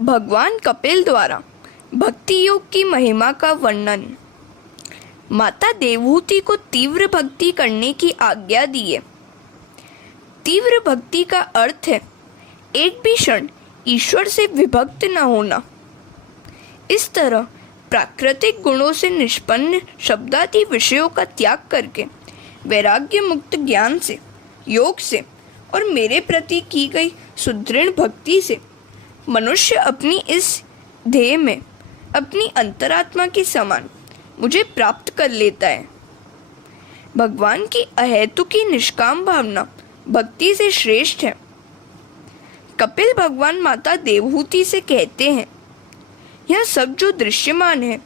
भगवान कपिल द्वारा भक्ति योग की महिमा का वर्णन। माता देवहूति को तीव्र भक्ति करने की आज्ञा दी है। तीव्र भक्ति का अर्थ है एक भी क्षण ईश्वर से विभक्त न होना। इस तरह प्राकृतिक गुणों से निष्पन्न शब्दादि विषयों का त्याग करके वैराग्य मुक्त ज्ञान से, योग से और मेरे प्रति की गई सुदृढ़ भक्ति से मनुष्य अपनी इस ध्येय में अपनी अंतरात्मा के समान मुझे प्राप्त कर लेता है। भगवान की अहेतुकी निष्काम भावना भक्ति से श्रेष्ठ है। कपिल भगवान माता देवहूति से कहते हैं, यह सब जो दृश्यमान है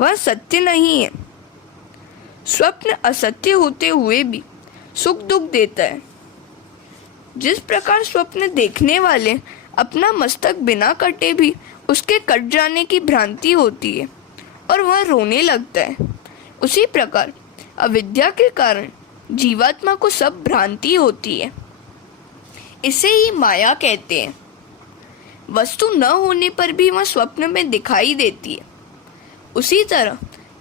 वह सत्य नहीं है। स्वप्न असत्य होते हुए भी सुख दुख देता है। जिस प्रकार स्वप्न देखने वाले अपना मस्तक बिना कटे भी उसके कट जाने की भ्रांति होती है और वह रोने लगता है, उसी प्रकार अविद्या के कारण जीवात्मा को सब भ्रांति होती है। इसे ही माया कहते हैं। वस्तु न होने पर भी वह स्वप्न में दिखाई देती है। उसी तरह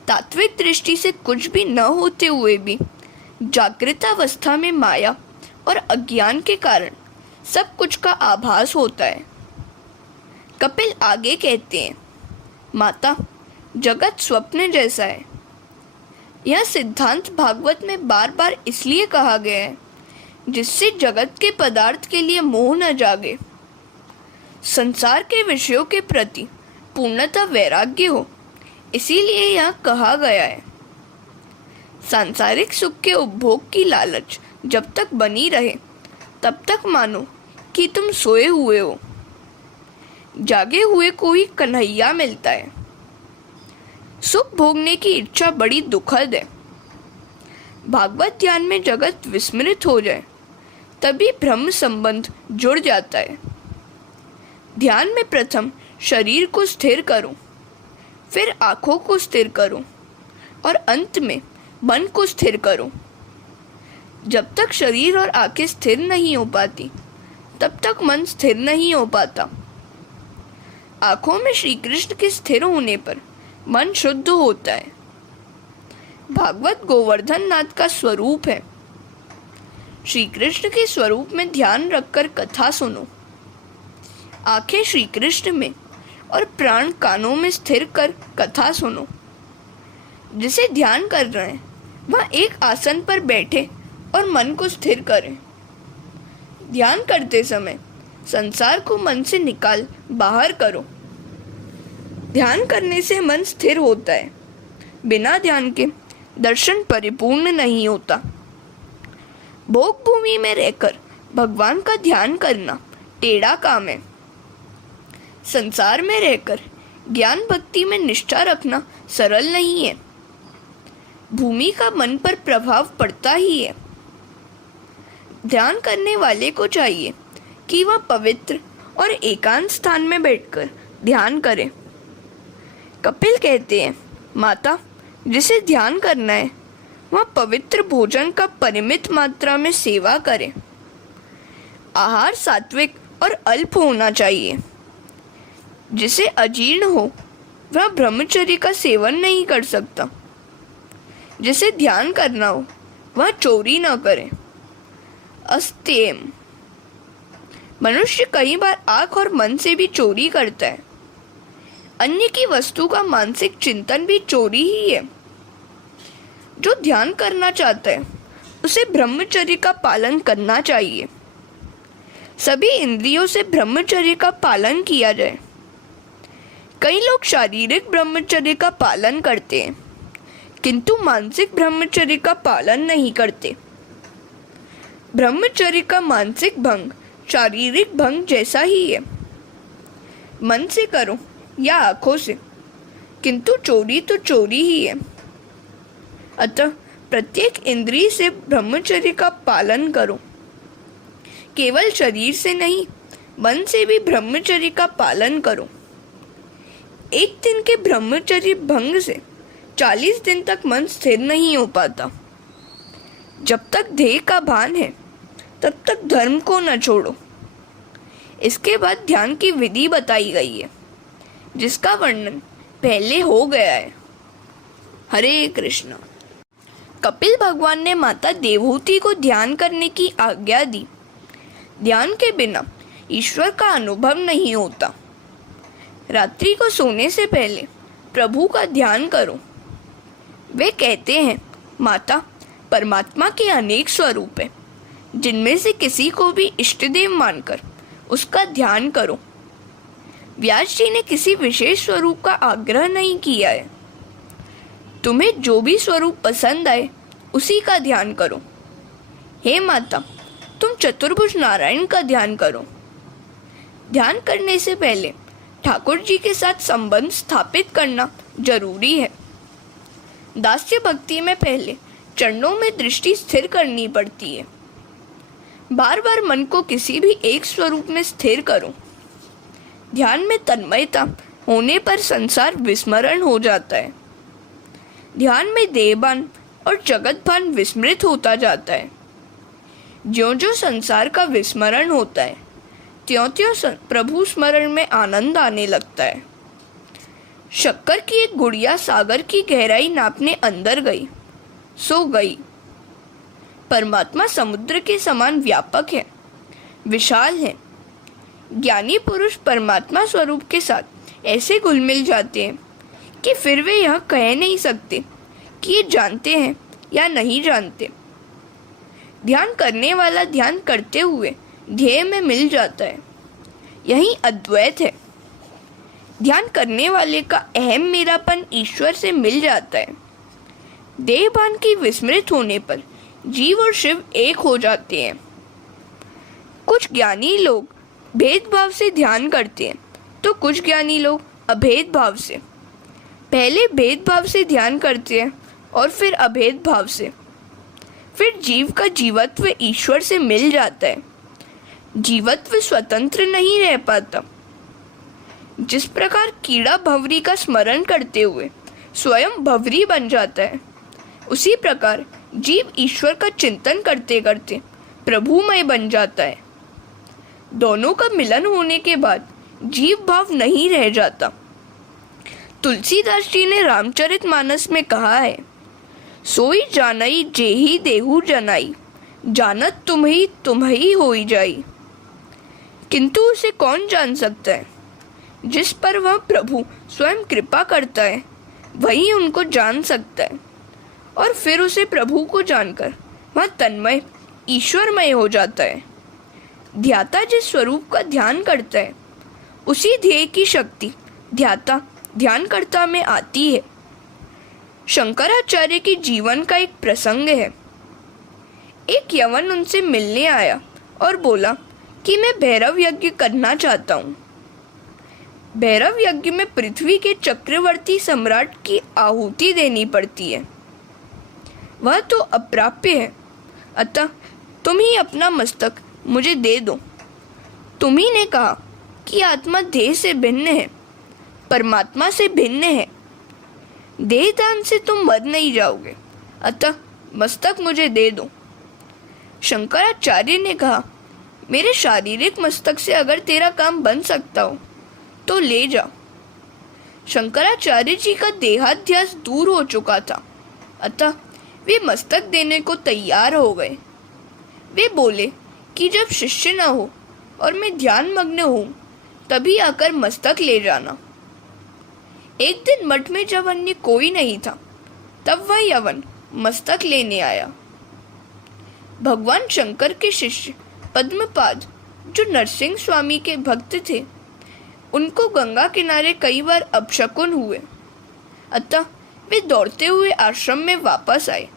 तात्विक दृष्टि से कुछ भी न होते हुए भी जागृतावस्था में माया और अज्ञान के कारण सब कुछ का आभास होता है। कपिल आगे कहते हैं, माता, जगत स्वप्न जैसा है। यह सिद्धांत भागवत में बार बार इसलिए कहा गया है जिससे जगत के पदार्थ के लिए मोह न जागे, संसार के विषयों के प्रति पूर्णतः वैराग्य हो। इसीलिए यह कहा गया है, सांसारिक सुख के उपभोग की लालच जब तक बनी रहे तब तक मानो कि तुम सोए हुए हो। जागे हुए को ही कन्हैया मिलता है। सुख भोगने की इच्छा बड़ी दुखद है। भागवत ध्यान में जगत विस्मृत हो जाए तभी ब्रह्म संबंध जुड़ जाता है। ध्यान में प्रथम शरीर को स्थिर करो, फिर आँखों को स्थिर करो और अंत में मन को स्थिर करो। जब तक शरीर और आँखें स्थिर नहीं हो पाती तब तक मन स्थिर नहीं हो पाता। आँखों में श्री कृष्ण के स्थिर होने पर मन शुद्ध होता है। भागवत गोवर्धन नाथ का स्वरूप है। श्री कृष्ण के स्वरूप में ध्यान रखकर कथा सुनो। आंखें श्री कृष्ण में और प्राण कानों में स्थिर कर कथा सुनो। जिसे ध्यान कर रहे हैं वह एक आसन पर बैठे और मन को स्थिर करें। ध्यान करते समय संसार को मन से निकाल बाहर करो। ध्यान करने से मन स्थिर होता है। बिना ध्यान के दर्शन परिपूर्ण नहीं होता। भोग भूमि में रहकर भगवान का ध्यान करना टेढ़ा काम है। संसार में रहकर ज्ञान भक्ति में निष्ठा रखना सरल नहीं है। भूमि का मन पर प्रभाव पड़ता ही है। ध्यान करने वाले को चाहिए कि वह पवित्र और एकांत स्थान में बैठकर ध्यान करे। कपिल कहते हैं, माता, जिसे ध्यान करना है वह पवित्र भोजन का परिमित मात्रा में सेवा करे। आहार सात्विक और अल्प होना चाहिए। जिसे अजीर्ण हो वह ब्रह्मचर्य का सेवन नहीं कर सकता। जिसे ध्यान करना हो वह चोरी न करे। अस्तेम, मनुष्य कई बार आँख और मन से भी चोरी करता है। अन्य की वस्तु का मानसिक चिंतन भी चोरी ही है। जो ध्यान करना चाहता है उसे ब्रह्मचर्य का पालन करना चाहिए। सभी इंद्रियों से ब्रह्मचर्य का पालन किया जाए। कई लोग शारीरिक ब्रह्मचर्य का पालन करते हैं किंतु मानसिक ब्रह्मचर्य का पालन नहीं करते। ब्रह्मचर्य का मानसिक भंग शारीरिक भंग जैसा ही है। मन से करो या आँखों से, किंतु चोरी तो चोरी ही है। अतः प्रत्येक इंद्रिय से ब्रह्मचर्य का पालन करो। केवल शरीर से नहीं, मन से भी ब्रह्मचर्य का पालन करो। एक दिन के ब्रह्मचर्य भंग से 40 दिन तक मन स्थिर नहीं हो पाता। जब तक ध्येय का भान है तब तक धर्म को न छोड़ो। इसके बाद ध्यान की विधि बताई गई है, जिसका वर्णन पहले हो गया है। हरे कृष्ण। कपिल भगवान ने माता देवहूति को ध्यान करने की आज्ञा दी। ध्यान के बिना ईश्वर का अनुभव नहीं होता। रात्रि को सोने से पहले प्रभु का ध्यान करो। वे कहते हैं, माता, परमात्मा के अनेक स्वरूप हैं, जिनमें से किसी को भी इष्टदेव मानकर उसका ध्यान करो। व्यास जी ने किसी विशेष स्वरूप का आग्रह नहीं किया है। तुम्हें जो भी स्वरूप पसंद आए उसी का ध्यान करो। हे माता, तुम चतुर्भुज नारायण का ध्यान करो। ध्यान करने से पहले ठाकुर जी के साथ संबंध स्थापित करना जरूरी है। दास्य भक्ति में पहले चरणों में दृष्टि स्थिर करनी पड़ती है। बार बार मन को किसी भी एक स्वरूप में स्थिर करो। ध्यान में तन्मयता होने पर संसार विस्मरण हो जाता है। ध्यान में देहभान और जगतभान विस्मृत होता जाता है। ज्यों-ज्यों संसार का विस्मरण होता है, त्यों-त्यों प्रभु स्मरण में आनंद आने लगता है। शक्कर की एक गुड़िया सागर की गहराई नापने अंदर गई, सो गई। परमात्मा समुद्र के समान व्यापक है, विशाल है। ज्ञानी पुरुष परमात्मा स्वरूप के साथ ऐसे घुल मिल जाते हैं कि फिर वे यह कह नहीं सकते कि ये जानते हैं या नहीं जानते। ध्यान करने वाला ध्यान करते हुए ध्येय में मिल जाता है। यही अद्वैत है। ध्यान करने वाले का अहम मेरापन ईश्वर से मिल जाता है। देहभान की विस्मृत होने पर जीव और शिव एक हो जाते हैं। कुछ ज्ञानी लोग भेदभाव से ध्यान करते हैं, तो कुछ ज्ञानी लोग अभेद भाव से। पहले भेदभाव से ध्यान करते हैं और फिर अभेद भाव से। फिर जीव का जीवत्व ईश्वर से मिल जाता है। जीवत्व स्वतंत्र नहीं रह पाता। जिस प्रकार कीड़ा भंवरी का स्मरण करते हुए स्वयं भंवरी बन जाता है, उसी प्रकार जीव ईश्वर का चिंतन करते करते प्रभुमय बन जाता है। दोनों का मिलन होने के बाद जीव भाव नहीं रह जाता। तुलसीदास जी ने रामचरितमानस में कहा है, सोई जानई जेहि देहु जनाई, जानत तुम्ही होई जाई। किंतु उसे कौन जान सकता है? जिस पर वह प्रभु स्वयं कृपा करता है, वही उनको जान सकता है। और फिर उसे प्रभु को जानकर वह तन्मय ईश्वरमय हो जाता है। ध्याता जिस स्वरूप का ध्यान करता है, उसी ध्येय की शक्ति ध्याता ध्यानकर्ता में आती है। शंकराचार्य के जीवन का एक प्रसंग है। एक यवन उनसे मिलने आया और बोला कि मैं भैरव यज्ञ करना चाहता हूँ। भैरव यज्ञ में पृथ्वी के चक्रवर्ती सम्राट की आहुति देनी पड़ती है। वह तो अप्राप्य है, अतः तुम ही अपना मस्तक मुझे दे दो। तुम्ही ने कहा कि आत्मा देह से भिन्न है, परमात्मा से भिन्न है। देह दान से तुम मर नहीं जाओगे, अतः मस्तक मुझे दे दो। शंकराचार्य ने कहा, मेरे शारीरिक मस्तक से अगर तेरा काम बन सकता हो तो ले जा। शंकराचार्य जी का देहाध्यास दूर हो चुका था, अतः वे मस्तक देने को तैयार हो गए। वे बोले कि जब शिष्य न हो और मैं ध्यान मग्न हूँ, तभी आकर मस्तक ले जाना। एक दिन मठ में जब अन्य कोई नहीं था, तब वह यवन मस्तक लेने आया। भगवान शंकर के शिष्य पद्मपाद, जो नरसिंह स्वामी के भक्त थे, उनको गंगा किनारे कई बार अपशकुन हुए, अतः वे दौड़ते हुए आश्रम में वापस आए।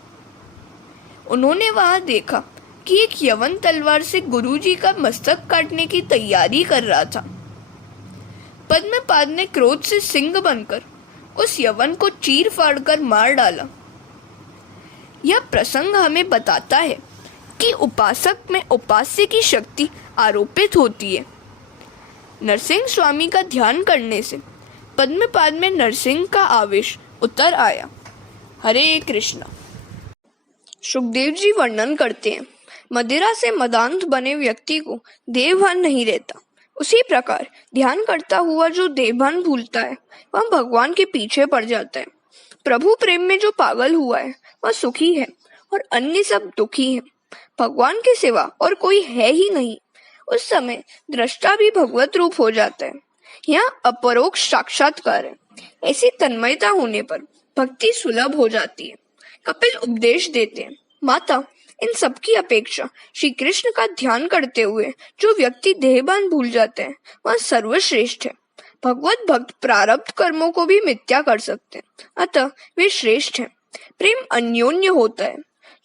उन्होंने वहां देखा कि एक यवन तलवार से गुरुजी का मस्तक काटने की तैयारी कर रहा था। पद्मपाद ने क्रोध से सिंह बनकर उस यवन को चीर फाड़ कर मार डाला। यह प्रसंग हमें बताता है कि उपासक में उपास्य की शक्ति आरोपित होती है। नरसिंह स्वामी का ध्यान करने से पद्मपाद में नरसिंह का आवेश उतर आया। हरे कृष्णा। सुखदेव जी वर्णन करते हैं, मदिरा से मदांध बने व्यक्ति को देहभान नहीं रहता। उसी प्रकार ध्यान करता हुआ जो देहभान भूलता है वह भगवान के पीछे पड़ जाता है। प्रभु प्रेम में जो पागल हुआ है वह सुखी है और अन्य सब दुखी है। भगवान के सिवा और कोई है ही नहीं। उस समय दृष्टा भी भगवत रूप हो जाता है। यह अपरोक्ष साक्षात्कार है। ऐसी तन्मयता होने पर भक्ति सुलभ हो जाती है। कपिल उपदेश देते हैं, माता, इन सब की अपेक्षा श्री कृष्ण का ध्यान करते हुए जो व्यक्ति देहभान भूल जाते हैं वह सर्वश्रेष्ठ है। भगवत भक्त प्रारब्ध कर्मों को भी मिथ्या कर सकते हैं, अतः वे श्रेष्ठ हैं। प्रेम अन्योन्य होता है।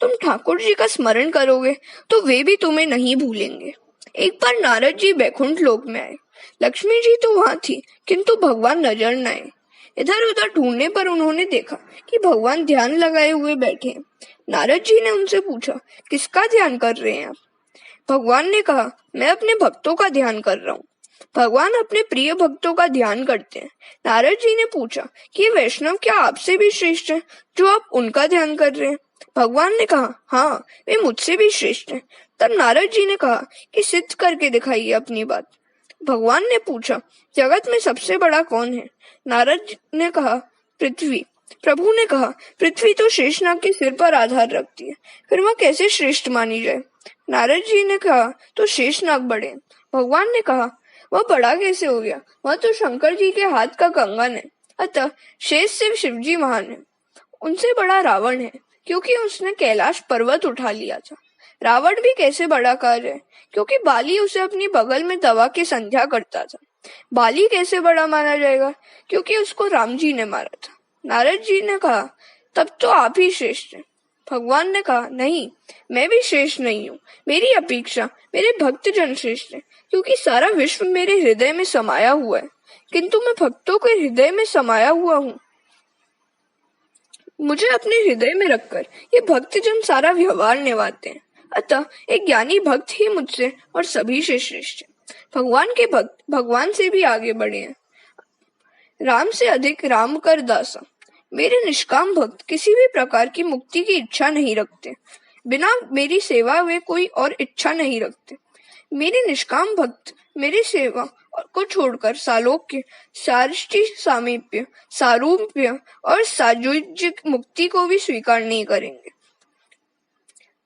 तुम ठाकुर जी का स्मरण करोगे तो वे भी तुम्हें नहीं भूलेंगे। एक बार नारद जी बैकुंठ लोक में आए। लक्ष्मी जी तो वहां थी किंतु भगवान नजर न आए। इधर उधर ढूंढने पर उन्होंने देखा कि भगवान ध्यान लगाए हुए बैठे हैं। नारद जी ने उनसे पूछा, किसका ध्यान कर रहे हैं आप? भगवान ने कहा, मैं अपने भक्तों का ध्यान कर रहा हूँ। भगवान अपने प्रिय भक्तों का ध्यान करते हैं। नारद जी ने पूछा कि वैष्णव क्या आपसे भी श्रेष्ठ है जो आप उनका ध्यान कर रहे हैं? भगवान ने कहा, हाँ, वे मुझसे भी श्रेष्ठ हैं। तब नारद जी ने कहा कि सिद्ध करके दिखाइए अपनी बात। भगवान ने पूछा, जगत में सबसे बड़ा कौन है? नारद ने कहा, पृथ्वी। प्रभु ने कहा, पृथ्वी तो शेषनाग के सिर पर आधार रखती है, फिर वह कैसे श्रेष्ठ मानी जाए? नारद जी ने कहा, तो शेषनाग बड़े। भगवान ने कहा, वह बड़ा कैसे हो गया? वह तो शंकर जी के हाथ का कंगन है। अतः शेष से शिव जी महान है। उनसे बड़ा रावण है क्योंकि उसने कैलाश पर्वत उठा लिया था। रावण भी कैसे बड़ा कार्य है क्योंकि बाली उसे अपनी बगल में दबा के संध्या करता था। बाली कैसे बड़ा माना जाएगा क्योंकि उसको राम जी ने मारा था। नारद जी ने कहा, तब तो आप ही श्रेष्ठ हैं। भगवान ने कहा, नहीं, मैं भी श्रेष्ठ नहीं हूँ। मेरी अपेक्षा मेरे भक्त जन श्रेष्ठ है क्योंकि सारा विश्व मेरे हृदय में समाया हुआ है, किंतु मैं भक्तों के हृदय में समाया हुआ हूँ। मुझे अपने हृदय में रखकर ये भक्तजन सारा व्यवहार निभाते हैं। अतः एक ज्ञानी भक्त ही मुझसे और सभी से श्रेष्ठ है। भगवान के भक्त भगवान से भी आगे बढ़े हैं। राम से अधिक राम कर दासा। मेरे निष्काम भक्त किसी भी प्रकार की मुक्ति की इच्छा नहीं रखते। बिना मेरी सेवा वे कोई और इच्छा नहीं रखते। मेरे निष्काम भक्त मेरी सेवा को छोड़कर सालोक्य, सारिष्टि, सामीप्य, सारूप्य और सायुज्य मुक्ति को भी स्वीकार नहीं करेंगे।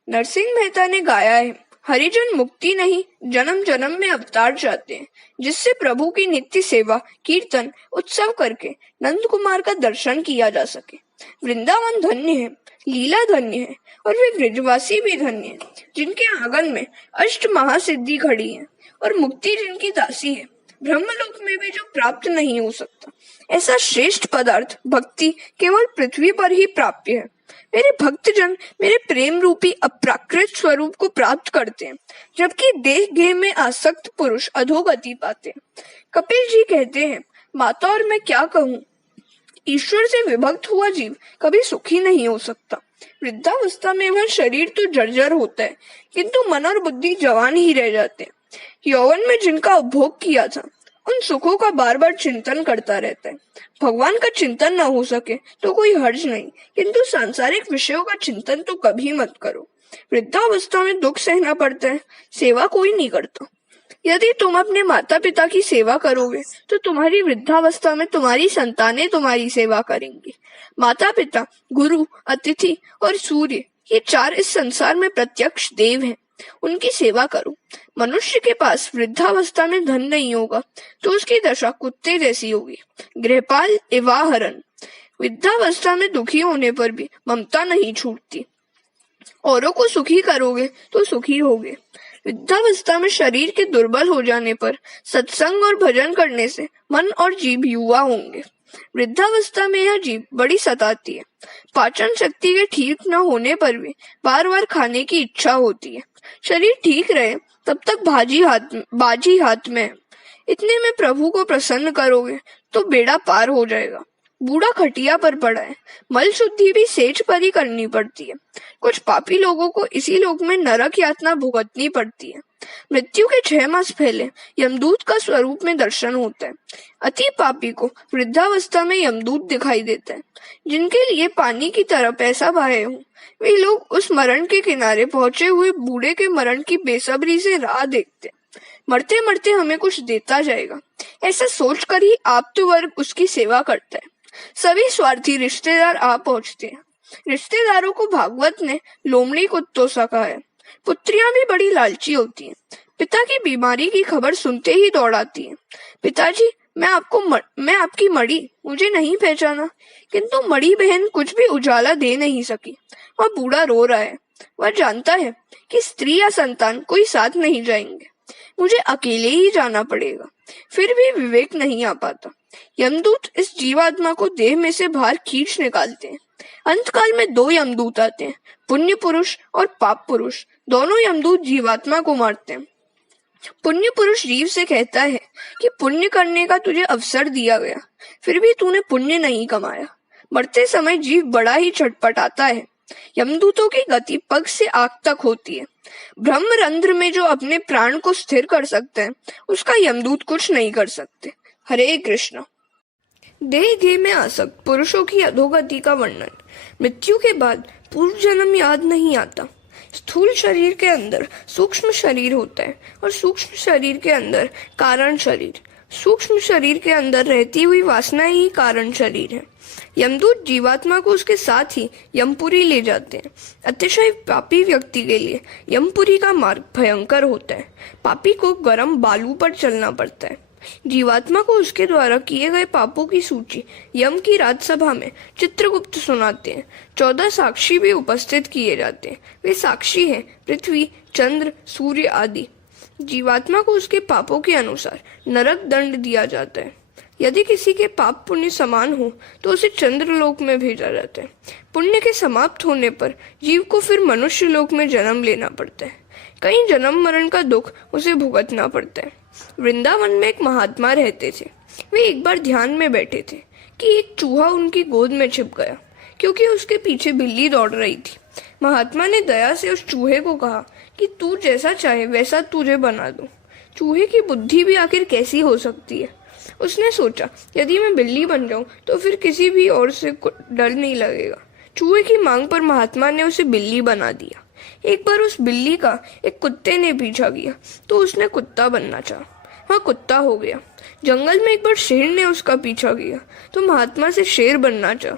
नरसिंह मेहता ने गाया है, हरिजन मुक्ति नहीं जन्म जन्म में अवतार चाहते हैं, जिससे प्रभु की नित्य सेवा, कीर्तन, उत्सव करके नंद कुमार का दर्शन किया जा सके। वृंदावन धन्य है, लीला धन्य है और वे ब्रजवासी भी धन्य है, जिनके आंगन में अष्ट महासिद्धि खड़ी है और मुक्ति जिनकी दासी है। ब्रह्मलोक में भी जो प्राप्त नहीं हो सकता, ऐसा श्रेष्ठ पदार्थ भक्ति केवल पृथ्वी पर ही प्राप्य है। मेरे भक्तजन मेरे प्रेम रूपी अप्राकृत स्वरूप को प्राप्त करते हैं, जबकि देह गेह में आसक्त पुरुष अधोगति पाते हैं। कपिल जी कहते हैं, माता और मैं क्या कहूँ, ईश्वर से विभक्त हुआ जीव कभी सुखी नहीं हो सकता। वृद्धावस्था में वह शरीर तो जर्जर होता है, किंतु मन और बुद्धि जवान ही रह जाते हैं। यौवन में जिनका उपभोग किया था, उन सुखों का बार बार चिंतन करता रहता है। भगवान का चिंतन न हो सके तो कोई हर्ज नहीं, किंतु सांसारिक विषयों का चिंतन तो कभी मत करो। वृद्धावस्था में दुख सहना पड़ता है, सेवा कोई नहीं करता। यदि तुम अपने माता पिता की सेवा करोगे तो तुम्हारी वृद्धावस्था में तुम्हारी संतानें तुम्हारी सेवा करेंगी। माता पिता, गुरु, अतिथि और सूर्य, ये चार इस संसार में प्रत्यक्ष देव हैं, उनकी सेवा करो। मनुष्य के पास वृद्धावस्था में धन नहीं होगा तो उसकी दशा कुत्ते जैसी होगी। गृहपाल एवाहरण। वृद्धावस्था में दुखी होने पर भी ममता नहीं छूटती। औरों को सुखी करोगे तो सुखी होगे। वृद्धावस्था में शरीर के दुर्बल हो जाने पर सत्संग और भजन करने से मन और जीभ युवा होंगे। वृद्धावस्था में यह जीभ बड़ी सताती है। पाचन शक्ति के ठीक न होने पर भी बार बार खाने की इच्छा होती है। शरीर ठीक रहे तब तक बाजी हाथ में है। इतने में प्रभु को प्रसन्न करोगे तो बेड़ा पार हो जाएगा। बूढ़ा खटिया पर पड़ा है, मल शुद्धि भी सेज पर ही करनी पड़ती है। कुछ पापी लोगों को इसी लोक में नरक यातना भुगतनी पड़ती है। मृत्यु के 6 मास पहले यमदूत का स्वरूप में दर्शन होता है। अति पापी को वृद्धावस्था में यमदूत दिखाई देता है। जिनके लिए पानी की तरह पैसा बहाए हो, वे लोग उस मरण के किनारे पहुंचे हुए बूढ़े के मरण की बेसब्री से राह देखते। मरते मरते हमें कुछ देता जाएगा, ऐसा सोचकर ही आप्त वर्ग उसकी सेवा करता है। सभी स्वार्थी रिश्तेदार आ पहुंचते हैं। रिश्तेदारों को भागवत ने लोमड़ी कुत्तों सा कहा है। पुत्रियां भी बड़ी लालची होती हैं। पिता की बीमारी की खबर सुनते ही दौड़ाती हैं। पिताजी, मैं आपकी मड़ी, मुझे नहीं पहचाना। किंतु मड़ी बहन कुछ भी उजाला दे नहीं सकी। वह बूढ़ा रो रहा है। वह जानता है कि स्त्री या संतान कोई साथ नहीं जाएंगे। मुझे अकेले ही जाना पड़ेगा। फिर भी विवेक नहीं आ पाता। यमदूत इस जीवात्मा को देह में से बाहर खींच निकालते हैं। अंतकाल में 2 यमदूत आते हैं, पुण्य पुरुष और पाप पुरुष। दोनों यमदूत जीवात्मा को मारते हैं। पुण्य पुरुष जीव से कहता है कि पुण्य करने का तुझे अवसर दिया गया, फिर भी तूने पुण्य नहीं कमाया। मरते समय जीव बड़ा ही छटपटाता है। यमदूतों की गति पग से आंख तक होती है। ब्रह्मरंध्र में जो अपने प्राण को स्थिर कर सकते हैं, उसका यमदूत कुछ नहीं कर सकते। हरे कृष्ण। देह गेह में आसक्त पुरुषों की अधोगति का वर्णन। मृत्यु के बाद पूर्व जन्म याद नहीं आता। स्थूल शरीर के अंदर सूक्ष्म शरीर होता है और सूक्ष्म शरीर के अंदर कारण शरीर। सूक्ष्म शरीर के अंदर रहती हुई वासनाएं ही कारण शरीर है। यमदूत जीवात्मा को उसके साथ ही यमपुरी ले जाते हैं। अतिशय पापी व्यक्ति के लिए यमपुरी का मार्ग भयंकर होता है। पापी को गर्म बालू पर चलना पड़ता है। जीवात्मा को उसके द्वारा किए गए पापों की सूची यम की राजसभा में चित्रगुप्त सुनाते हैं। 14 साक्षी भी उपस्थित किए जाते हैं। वे साक्षी हैं पृथ्वी, चंद्र, सूर्य आदि। जीवात्मा को उसके पापों के अनुसार नरक दंड दिया जाता है। यदि किसी के पाप पुण्य समान हो तो उसे चंद्रलोक में भेजा जाता है। पुण्य के समाप्त होने पर जीव को फिर मनुष्य लोक में जन्म लेना पड़ता है। कई जन्म मरण का दुख उसे भुगतना पड़ता है। वृंदावन में एक महात्मा रहते थे। वे एक बार ध्यान में बैठे थे कि एक चूहा उनकी गोद में छिप गया, क्योंकि उसके पीछे बिल्ली दौड़ रही थी। महात्मा ने दया से उस चूहे को कहा कि तू जैसा चाहे वैसा तुझे बना दूं। चूहे की बुद्धि भी आखिर कैसी हो सकती है। उसने सोचा, यदि मैं बिल्ली बन जाऊं तो फिर किसी भी और से डर नहीं लगेगा। चूहे की मांग पर महात्मा ने उसे बिल्ली बना दिया। एक बार उस बिल्ली का एक कुत्ते ने पीछा किया तो उसने कुत्ता बनना चाहा। वह कुत्ता हो गया। जंगल में एक बार शेर ने उसका पीछा किया तो महात्मा से शेर बनना चाहा।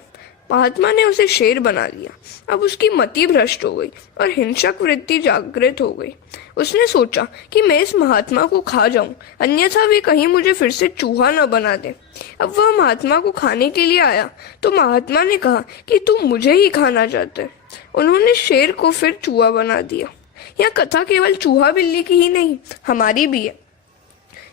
महात्मा ने उसे शेर बना दिया। अब उसकी मति भ्रष्ट हो गई और हिंसक वृत्ति जागृत हो गई। उसने सोचा कि मैं इस महात्मा को खा जाऊं, अन्यथा वे कहीं मुझे फिर से चूहा न बना दे। अब वह महात्मा को खाने के लिए आया तो महात्मा ने कहा कि तू मुझे ही खाना चाहता है। उन्होंने शेर को फिर चूहा बना दिया। यह कथा केवल चूहा बिल्ली की ही नहीं, हमारी भी है।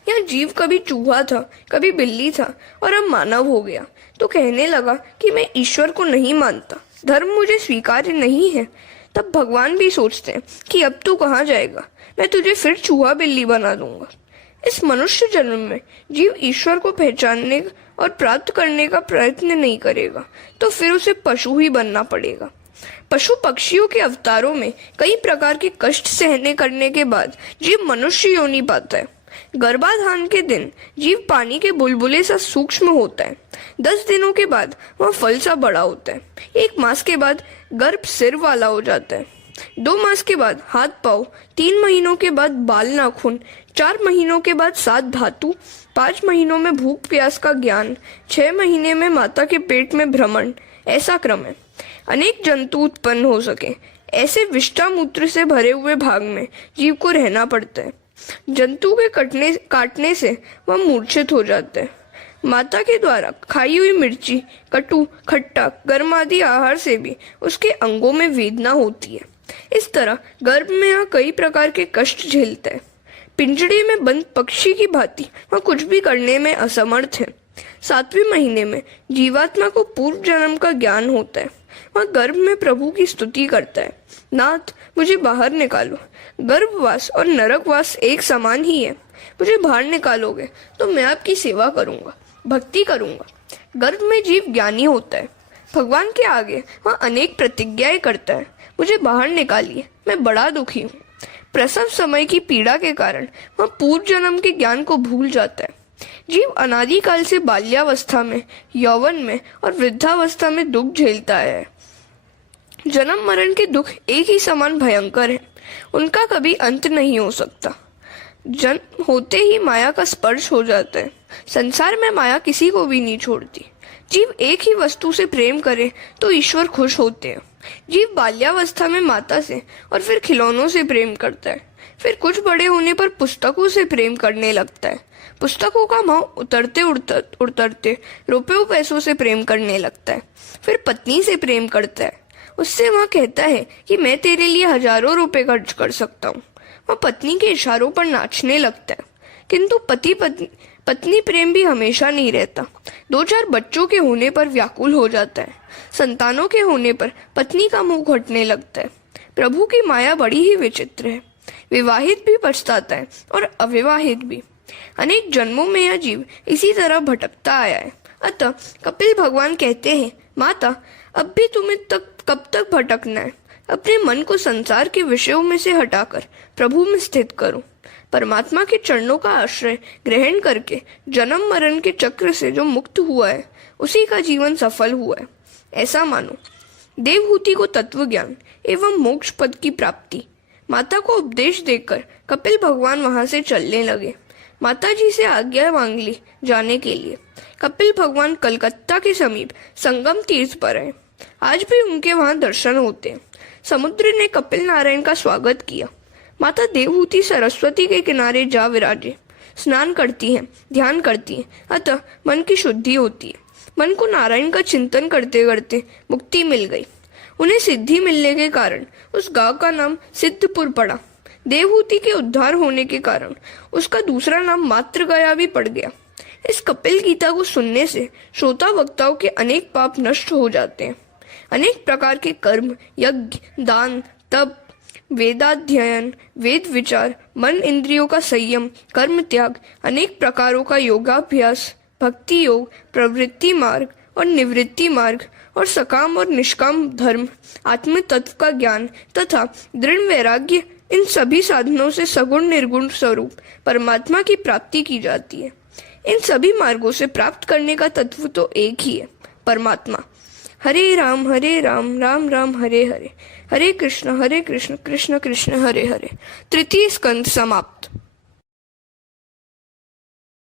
यह जीव कभी चूहा था, कभी बिल्ली था और अब मानव हो गया तो कहने लगा कि मैं ईश्वर को नहीं मानता, धर्म मुझे स्वीकार्य नहीं है। तब भगवान भी सोचते हैं कि अब तू कहाँ जाएगा, मैं तुझे फिर चूहा बिल्ली बना दूंगा। इस मनुष्य जन्म में जीव ईश्वर को पहचानने और प्राप्त करने का प्रयत्न नहीं करेगा तो फिर उसे पशु ही बनना पड़ेगा। पशु पक्षियों के अवतारों में कई प्रकार के कष्ट सहने करने के बाद जीव मनुष्य योनि पाता है। गर्भाधान के दिन जीव पानी के बुलबुले सा सूक्ष्म होता है। 10 दिनों के बाद वह फल सा बड़ा होता है। 1 मास के बाद गर्भ सिर वाला हो जाता है। 2 मास के बाद हाथ पाँव, 3 महीनों के बाद बाल नाखून, 4 महीनों के बाद 7 धातु, 5 महीनों में भूख प्यास का ज्ञान, 6 महीने में माता के पेट में भ्रमण, ऐसा क्रम है। अनेक जंतु उत्पन्न हो सके ऐसे विष्ठा मूत्र से भरे हुए भाग में जीव को रहना पड़ता है। जंतु के काटने से वह मूर्छित हो जाता है। माता के द्वारा खाई हुई मिर्ची, कटु, खट्टा, गर्म आदि आहार से भी उसके अंगों में वेदना होती है। इस तरह गर्भ में वह कई प्रकार के कष्ट झेलता है। पिंजड़े में बंद पक्षी की भांति वह कुछ भी करने में असमर्थ है। 7वें महीने में जीवात्मा को पूर्व जन्म का ज्ञान होता है। वह गर्भ में प्रभु की स्तुति करता है, नाथ मुझे बाहर निकालो। गर्भवास और नरकवास एक समान ही है। मुझे बाहर निकालोगे तो मैं आपकी सेवा करूंगा, भक्ति करूंगा। गर्भ में जीव ज्ञानी होता है। भगवान के आगे वह अनेक प्रतिज्ञाएं करता है। मुझे बाहर निकालिए, मैं बड़ा दुखी हूँ। प्रसव समय की पीड़ा के कारण वह पूर्व जन्म के ज्ञान को भूल जाता है। जीव अनादिकाल से बाल्यावस्था में, यौवन में और वृद्धावस्था में दुख झेलता है। जन्म मरण के दुख एक ही समान भयंकर है। उनका कभी अंत नहीं हो सकता। जन्म होते ही माया का स्पर्श हो जाता है। संसार में माया किसी को भी नहीं छोड़ती। जीव एक ही वस्तु से प्रेम करे तो ईश्वर खुश होते हैं। जीव बाल्यावस्था में माता से और फिर खिलौनों से प्रेम करता है। फिर कुछ बड़े होने पर पुस्तकों से प्रेम करने लगता है। पुस्तकों का मोह उतरते उतरते रुपयों पैसों से प्रेम करने लगता है। फिर पत्नी से प्रेम करता है। उससे वह कहता है कि मैं तेरे लिए हजारों रुपए खर्च कर सकता हूँ। वह पत्नी के इशारों पर नाचने लगता है। किंतु पत्नी प्रेम भी हमेशा नहीं रहता। 2-4 बच्चों के होने पर व्याकुल हो जाता है। संतानों के होने पर पत्नी का मुंह घटने लगता है। प्रभु की माया बड़ी ही विचित्र है। विवाहित भी पछताता है और अविवाहित भी। अनेक जन्मों में यह जीव इसी तरह भटकता आया है। अतः कपिल भगवान कहते हैं, माता, अब भी तुम्हें कब तक भटकना है? अपने मन को संसार के विषयों में से हटाकर प्रभु में स्थित करो। परमात्मा के चरणों का आश्रय ग्रहण करके जन्म मरण के चक्र से जो मुक्त हुआ है, उसी का जीवन सफल हुआ है, ऐसा मानो। देवहूति को तत्व ज्ञान एवं मोक्ष पद की प्राप्ति। माता को उपदेश देकर कपिल भगवान वहां से चलने लगे। माता जी से आज्ञा मांग ली जाने के लिए। कपिल भगवान कलकत्ता के समीप संगम तीर्थ पर आए। आज भी उनके वहां दर्शन होते हैं। समुद्र ने कपिल नारायण का स्वागत किया। माता देवहूति सरस्वती के किनारे जा विराजे, स्नान करती हैं, ध्यान करती हैं, अतः मन की शुद्धि होती है। मन को नारायण का चिंतन करते करते मुक्ति मिल गई। उन्हें सिद्धि मिलने के कारण उस गांव का नाम सिद्धपुर पड़ा। देवहूति के उद्धार होने के कारण उसका दूसरा नाम मात्र गया भी पड़ गया। इस कपिल गीता को सुनने से श्रोता वक्ताओं के अनेक पाप नष्ट हो जाते हैं। अनेक प्रकार के कर्म, यज्ञ, दान, तप, वेदाध्ययन, वेद विचार, मन इंद्रियों का संयम, कर्म त्याग, अनेक प्रकारों का योगाभ्यास, भक्ति योग, प्रवृत्ति मार्ग और निवृत्ति मार्ग और सकाम और निष्काम धर्म, आत्म तत्व का ज्ञान तथा दृढ़ वैराग्य, इन सभी साधनों से सगुण निर्गुण स्वरूप परमात्मा की प्राप्ति की जाती है। इन सभी मार्गों से प्राप्त करने का तत्व तो एक ही है, परमात्मा। हरे राम राम राम हरे हरे, हरे कृष्ण कृष्ण कृष्ण हरे हरे। तृतीय स्कंद समाप्त।